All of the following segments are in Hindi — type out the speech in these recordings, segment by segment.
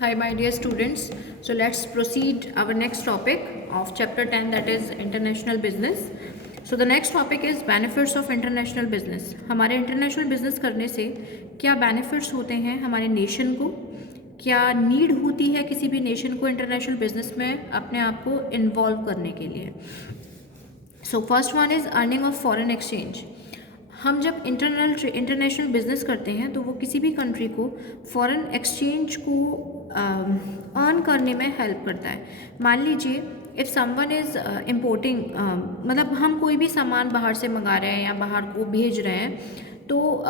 Hi, my dear students. So let's proceed our next topic of chapter 10, that is international business. So the next topic is benefits of international business. हमारे international business करने से क्या benefits होते हैं हमारे nation को, क्या need होती है किसी भी nation को international business में अपने आप को involve करने के लिए. So first one is earning of foreign exchange. हम जब इंटरनेशनल बिजनेस करते हैं तो वो किसी भी कंट्री को फॉरेन एक्सचेंज को अर्न करने में हेल्प करता है. मान लीजिए इफ़ समवन इज़ इम्पोर्टिंग, मतलब हम कोई भी सामान बाहर से मंगा रहे हैं या बाहर को भेज रहे हैं, तो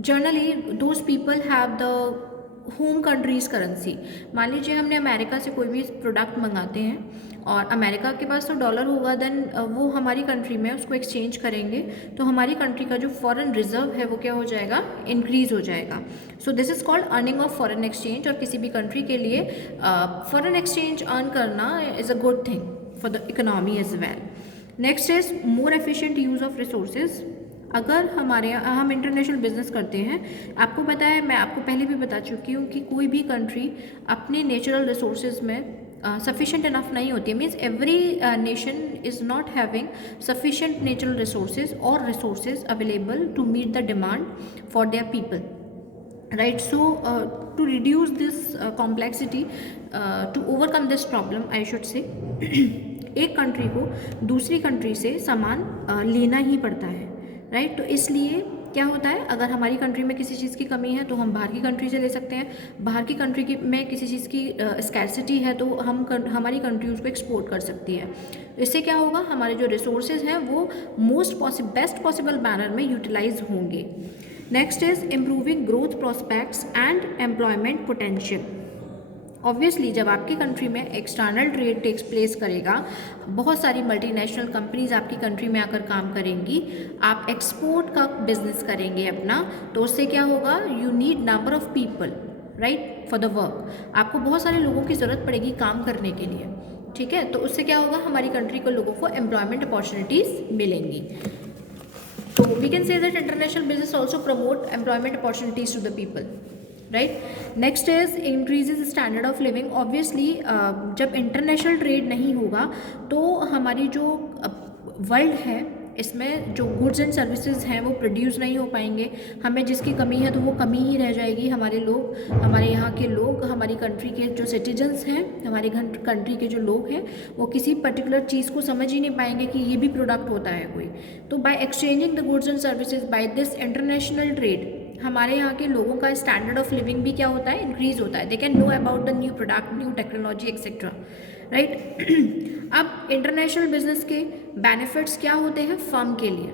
generally those people have the home countries currency. मान लीजिए हमने अमेरिका से कोई भी प्रोडक्ट मंगाते हैं और अमेरिका के पास तो डॉलर होगा, देन वो हमारी कंट्री में उसको एक्सचेंज करेंगे तो हमारी कंट्री का जो फॉरेन रिजर्व है वो क्या हो जाएगा, इंक्रीज हो जाएगा. So this is called earning of foreign exchange. और किसी भी कंट्री के लिए फॉरेन एक्सचेंज अर्न करना is a good thing for the economy as well. Next is more efficient use of resources. अगर हमारे यहाँ हम इंटरनेशनल बिजनेस करते हैं, आपको पता है, मैं आपको पहले भी बता चुकी हूँ कि कोई भी कंट्री अपने नेचुरल रिसोर्सेज में सफिशेंट इनफ नहीं होती है. Means every nation is not having sufficient natural resources और resources available to meet the demand for their people, right. So to reduce this complexity, to overcome this problem I should say, एक कंट्री को दूसरी कंट्री से सामान लेना ही पड़ता है, राइट. तो इसलिए क्या होता है, अगर हमारी कंट्री में किसी चीज़ की कमी है तो हम बाहर की कंट्री से ले सकते हैं. बाहर की कंट्री की में किसी चीज़ की स्कैरसिटी है तो हमारी कंट्री उसको एक्सपोर्ट कर सकती है. इससे क्या होगा, हमारे जो रिसोर्सेज हैं वो बेस्ट पॉसिबल मैनर में यूटिलाइज होंगे. Next is improving growth prospects and employment potential. Obviously जब आपकी कंट्री में एक्सटर्नल ट्रेड टेक्स प्लेस करेगा, बहुत सारी मल्टीनेशनल कंपनीज आपकी कंट्री में आकर काम करेंगी, आप एक्सपोर्ट का बिजनेस करेंगे अपना, तो उससे क्या होगा, you need number of people, right, for the work. आपको बहुत सारे लोगों की ज़रूरत पड़ेगी काम करने के लिए, ठीक है. तो उससे क्या होगा, हमारी कंट्री को लोगों को एम्प्लॉयमेंट अपॉर्चुनिटीज़ मिलेंगी. तो we can say that international business also promote employment opportunities to the people, right. Next is increases standard of living. Obviously जब इंटरनेशनल ट्रेड नहीं होगा तो हमारी जो वर्ल्ड है इसमें जो गुड्स एंड सर्विसेज हैं वो प्रोड्यूस नहीं हो पाएंगे. हमें जिसकी कमी है तो वो कमी ही रह जाएगी. हमारे लोग, हमारे यहाँ के लोग, हमारी कंट्री के जो सिटीजन्स हैं, हमारी कंट्री के जो लोग हैं, वो किसी पर्टिकुलर चीज़ को समझ ही नहीं पाएंगे कि ये भी प्रोडक्ट होता है कोई. तो by exchanging the goods and services, by this international trade, हमारे यहाँ के लोगों का स्टैंडर्ड ऑफ लिविंग भी क्या होता है, इंक्रीज होता है. They can know about the new product, new technology etcetera, right. अब इंटरनेशनल बिजनेस के बेनिफिट्स क्या होते हैं फर्म के लिए.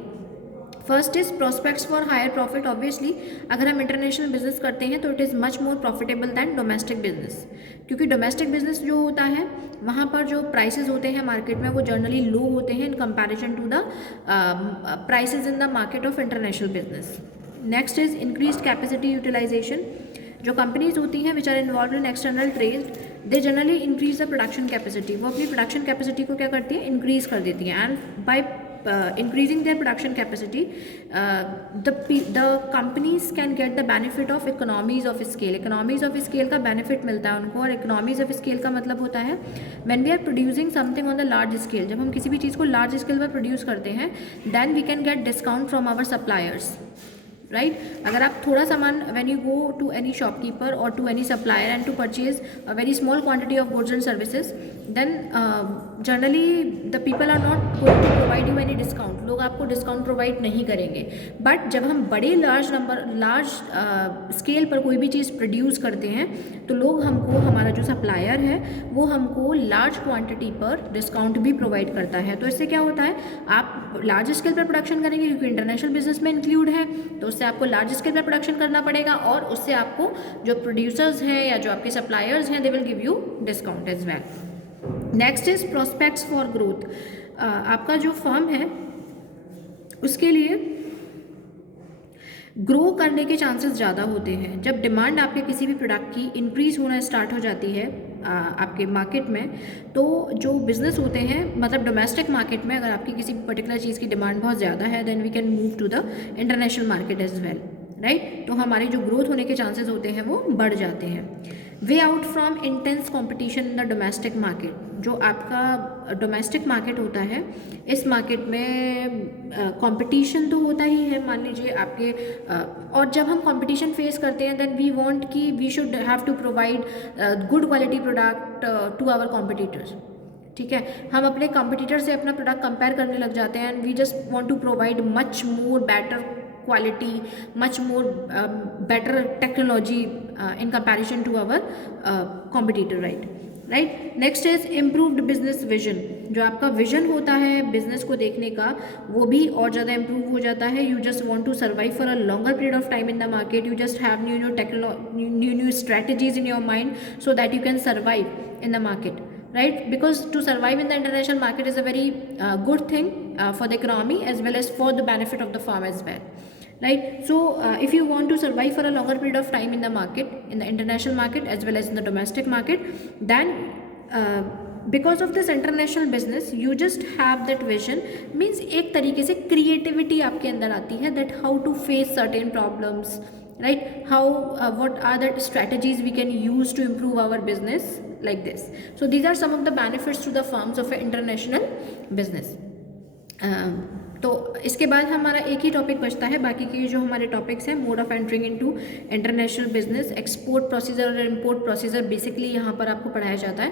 First is prospects for higher profit. Obviously अगर हम इंटरनेशनल बिजनेस करते हैं तो it is much more profitable than domestic business, क्योंकि डोमेस्टिक बिजनेस जो होता है वहाँ पर जो प्राइसेस होते हैं मार्केट में वो जनरली लो होते हैं in comparison to the prices in the market of international business. Next is increased capacity utilisation. जो कंपनीज होती हैं which are involve in external trade, they generally increase the production capacity. वो अपनी प्रोडक्शन कैपेसिटी को क्या करती है, इंक्रीज कर देती हैं. And by increasing their production capacity, the companies can get the benefit of economies of scale. economies of scale का benefit मिलता है उनको. और economies of scale का मतलब होता है when we are producing something on the large scale, जब हम किसी भी चीज़ को large scale पर produce करते हैं, then we can get discount from our suppliers, right. अगर आप थोड़ा सामान, when you go to any shopkeeper और to any supplier and to purchase a very small quantity of goods and services, then generally the people are not going to provide you any discount. लोग आपको डिस्काउंट प्रोवाइड नहीं करेंगे. बट जब हम बड़े लार्ज स्केल पर कोई भी चीज़ प्रोड्यूस करते हैं तो लोग हमको, हमारा जो सप्लायर है वो हमको लार्ज क्वांटिटी पर डिस्काउंट भी प्रोवाइड करता है. तो इससे क्या होता है, आप लार्ज स्केल पर प्रोडक्शन करेंगे क्योंकि इंटरनेशनल बिजनेस में इंक्लूड है, तो उससे आपको लार्ज स्केल पर प्रोडक्शन करना पड़ेगा और उससे आपको जो प्रोड्यूसर्स हैं या जो आपके सप्लायर्स हैं they will give you discount as well. Next is prospects for growth. आपका जो फर्म है उसके लिए ग्रो करने के चांसेस ज़्यादा होते हैं. जब डिमांड आपके किसी भी प्रोडक्ट की इंक्रीज होना स्टार्ट हो जाती है आपके मार्केट में, तो जो बिज़नेस होते हैं, मतलब डोमेस्टिक मार्केट में अगर आपकी किसी पर्टिकुलर चीज़ की डिमांड बहुत ज़्यादा है, then we can move to the international market as well, right. तो हमारी जो ग्रोथ होने के चांसेस होते हैं वो बढ़ जाते हैं. Way out from intense competition in the domestic market, जो आपका डोमेस्टिक मार्केट होता है, इस मार्केट में कंपटीशन तो होता ही है, मान लीजिए आपके और जब हम कंपटीशन फेस करते हैं देन वी वांट कि we should have to provide good quality product to our competitors, ठीक है। हम अपने कॉम्पिटिटर से अपना प्रोडक्ट कंपेयर करने लग जाते हैं and we just want to provide much more better quality, much more better technology in comparison to our competitor, right. Next is improved business vision, जो आपका विजन होता है बिजनेस को देखने का वो भी और ज़्यादा इम्प्रूव हो जाता है। You just want to survive for a longer period of time in the market, you just have new strategies in your mind so that you can survive in the market, right, because to survive in the international market is a very good thing for the economy as well as for the benefit of the farm as well, right. So if you want to survive for a longer period of time in the market, in the international market as well as in the domestic market, then because of this international business you just have that vision, means एक तरीके से creativity आपके अंदर आती है, that how to face certain problems, right, how what are the strategies we can use to improve our business, like this. So these are some of the benefits to the firms of an international business. तो इसके बाद हमारा एक ही टॉपिक बचता है, बाकी के जो हमारे टॉपिक्स हैं, mode of entering into international business, export procedure और इम्पोर्ट प्रोसीजर बेसिकली यहाँ पर आपको पढ़ाया जाता है,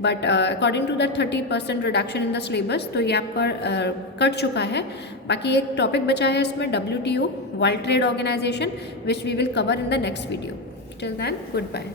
but according to the 30% reduction in the syllabus तो ये आपका कट चुका है। बाकी एक टॉपिक बचा है इसमें WTO, world trade organisation, which we will cover in the next video. Till then good bye.